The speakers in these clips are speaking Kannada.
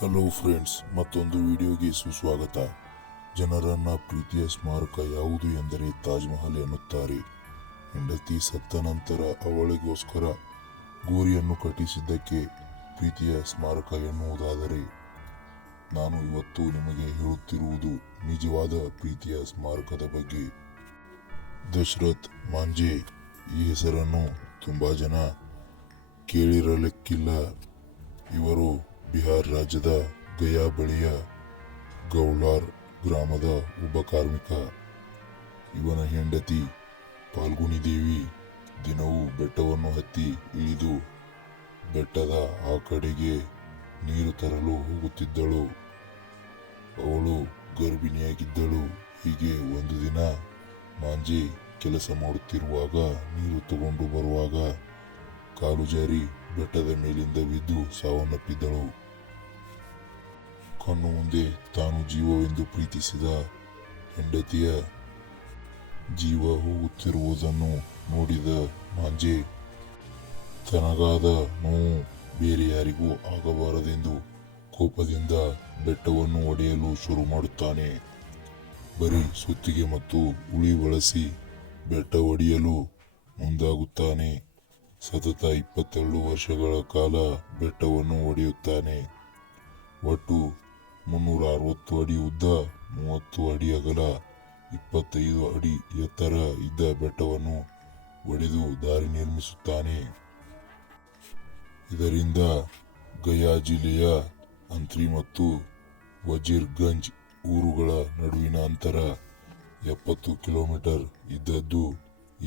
ಹಲೋ ಫ್ರೆಂಡ್ಸ್, ಮತ್ತೊಂದು ವಿಡಿಯೋಗೆ ಸುಸ್ವಾಗತ. ಜನರನ್ನ ಪ್ರೀತಿಯ ಸ್ಮಾರಕ ಯಾವುದು ಎಂದರೆ ತಾಜ್ ಮಹಲ್ ಎನ್ನುತ್ತಾರೆ. ಹೆಂಡತಿ ಸತ್ತ ನಂತರ ಅವಳಿಗೋಸ್ಕರ ಗೋರಿಯನ್ನು ಕಟ್ಟಿಸಿದ್ದಕ್ಕೆ ಪ್ರೀತಿಯ ಸ್ಮಾರಕ ಎನ್ನುವುದಾದರೆ, ನಾನು ಇವತ್ತು ನಿಮಗೆ ಹೇಳುತ್ತಿರುವುದು ನಿಜವಾದ ಪ್ರೀತಿಯ ಸ್ಮಾರಕದ ಬಗ್ಗೆ. ದಶರಥ್ ಮಾಂಜೆ ಈ ಹೆಸರನ್ನು ತುಂಬಾ ಜನ ಕೇಳಿರಲಿಕ್ಕಿಲ್ಲ. ಇವರು ಬಿಹಾರ್ ರಾಜ್ಯದ ಗಯಾ ಬಳಿಯ ಗೌಲಾರ್ ಗ್ರಾಮದ ಒಬ್ಬ ಕಾರ್ಮಿಕ. ಇವನ ಹೆಂಡತಿ ಫಾಲ್ಗುಣಿ ದೇವಿ ದಿನವೂ ಬೆಟ್ಟವನ್ನು ಹತ್ತಿ ಇಳಿದು ಬೆಟ್ಟದ ಆ ಕಡೆಗೆ ನೀರು ತರಲು ಹೋಗುತ್ತಿದ್ದಳು. ಅವಳು ಗರ್ಭಿಣಿಯಾಗಿದ್ದಳು. ಹೀಗೆ ಒಂದು ದಿನ ಮಾಂಜೆ ಕೆಲಸ ಮಾಡುತ್ತಿರುವಾಗ ನೀರು ತಗೊಂಡು ಬರುವಾಗ ಕಾಲು ಜಾರಿ ಬೆಟ್ಟದ ಮೇಲಿಂದ ಬಿದ್ದು ಸಾವನ್ನಪ್ಪಿದ್ದಳು. ಕಣ್ಣು ಮುಂದೆ ತಾನು ಜೀವವೆಂದು ಪ್ರೀತಿಸಿದ ಹೆಂಡತಿಯ ಜೀವ ಹೋಗುತ್ತಿರುವುದನ್ನು ನೋಡಿದ ಮಾಂಜೆ ತನಗಾದ ನೋವು ಬೇರೆ ಯಾರಿಗೂ ಆಗಬಾರದೆಂದು ಕೋಪದಿಂದ ಬೆಟ್ಟವನ್ನು ಒಡೆಯಲು ಶುರು ಮಾಡುತ್ತಾನೆ. ಬರೀ ಸುತ್ತಿಗೆ ಮತ್ತು ಉಳಿ ಬಳಸಿ ಬೆಟ್ಟ ಒಡೆಯಲು ಮುಂದಾಗುತ್ತಾನೆ. ಸತತ 22 ವರ್ಷಗಳ ಕಾಲ ಬೆಟ್ಟವನ್ನು ಒಡೆಯುತ್ತಾನೆ. ಒಟ್ಟು 360 ಅಡಿ ಉದ್ದ, 30 ಅಡಿ ಅಗಲ, 25 ಅಡಿ ಎತ್ತರ ಇದ್ದ ಬೆಟ್ಟವನ್ನು ಒಡೆದು ದಾರಿ ನಿರ್ಮಿಸುತ್ತಾನೆ. ಇದರಿಂದ ಗಯಾ ಜಿಲ್ಲೆಯ ಅಂತ್ರಿ ಮತ್ತು ವಜೀರ್ಗಂಜ್ ಊರುಗಳ ನಡುವಿನ ಅಂತರ 70 ಕಿಲೋಮೀಟರ್ ಇದ್ದದ್ದು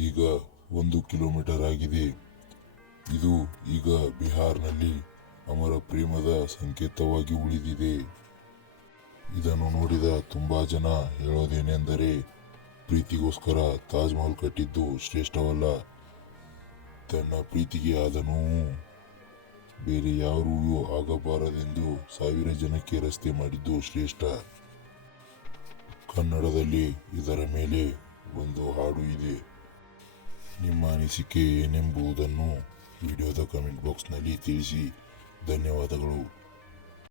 ಈಗ 1 ಕಿಲೋಮೀಟರ್ ಆಗಿದೆ. ಇದು ಈಗ ಬಿಹಾರ್ನಲ್ಲಿ ಅಮರ ಪ್ರೇಮದ ಸಂಕೇತವಾಗಿ ಉಳಿದಿದೆ. ಇದನ್ನು ನೋಡಿದ ತುಂಬಾ ಜನ ಹೇಳೋದೇನೆಂದರೆ, ಪ್ರೀತಿಗೋಸ್ಕರ ತಾಜ್ ಮಹಲ್ ಕಟ್ಟಿದ್ದು ಶ್ರೇಷ್ಠವಲ್ಲ, ತನ್ನ ಪ್ರೀತಿಗೆ ಆದ ನೋವು ಬೇರೆ ಯಾರಿಗೂ ಆಗಬಾರದೆಂದು 1000 ಜನಕ್ಕೆ ರಸ್ತೆ ಮಾಡಿದ್ದು ಶ್ರೇಷ್ಠ. ಕನ್ನಡದಲ್ಲಿ ಇದರ ಮೇಲೆ ಒಂದು ಹಾಡು ಇದೆ. ನಿಮ್ಮ ಅನಿಸಿಕೆ ಏನೆಂಬುದನ್ನು ವಿಡಿಯೋದ ಕಮೆಂಟ್ ಬಾಕ್ಸ್ನಲ್ಲಿ ತಿಳಿಸಿ. ಧನ್ಯವಾದಗಳು.